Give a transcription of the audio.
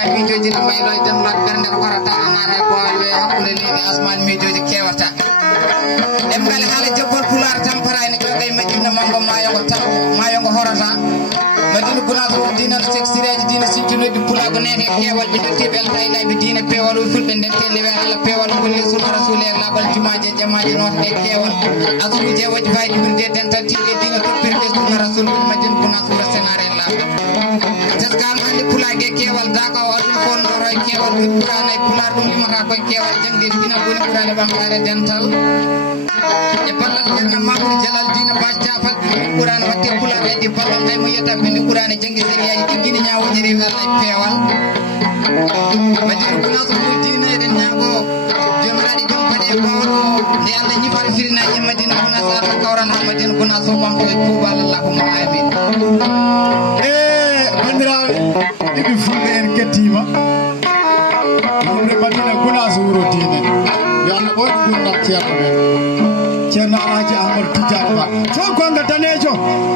kewata miijoji no maylo e demlak bernde ko korata anata e boalwe hakkunde leydi asmani miijoji kewata ɗemgal haala jobbol pular tampara ene joga e madina mango mayongo horata madina gunato dinal seksireji dina sikkinoɓe pulago nete kewal ɓe dottiɓe altaylaɓe dina pewal o fulɓe ndentende we allah pewal golle sunna rasulere laɓal jumaji e jammaji notoɗe kewal asruji e waji fayi ɗiɓirde dental tiɗe dina toppirde sunna rasul woni madina gunato wuro sénare en laaɓa teskam hande pulage kewal daka o aduna fondoro e kewal wi ɓurana e pular ɗum limata koye kewal jangde dina woni ɓurane ɓamtare dental e ballal ceerno mamoudou dialal dina bas jafal bindi ɓurane watte pular heddi ballal tay mo yetta bindi ɓurane janggue sériyaji ɗi guine ñawoji rewi allah e peewal madina gunaso mo dina eɗen ñaago jomiraɗi joom paɗe e bawɗo nde allah ñifata firinaji e madina gunas allah kawran ha madina gunas o ɓamto e kuubal allahuma amin bandiraɓe ɗiɓi fulɓe en kettima yimɓe madina gunas wuro dina yo allah ɓoyɗo gurdam ceerno men ceerno alhaji ahmadou tidiane ba to gonga danejo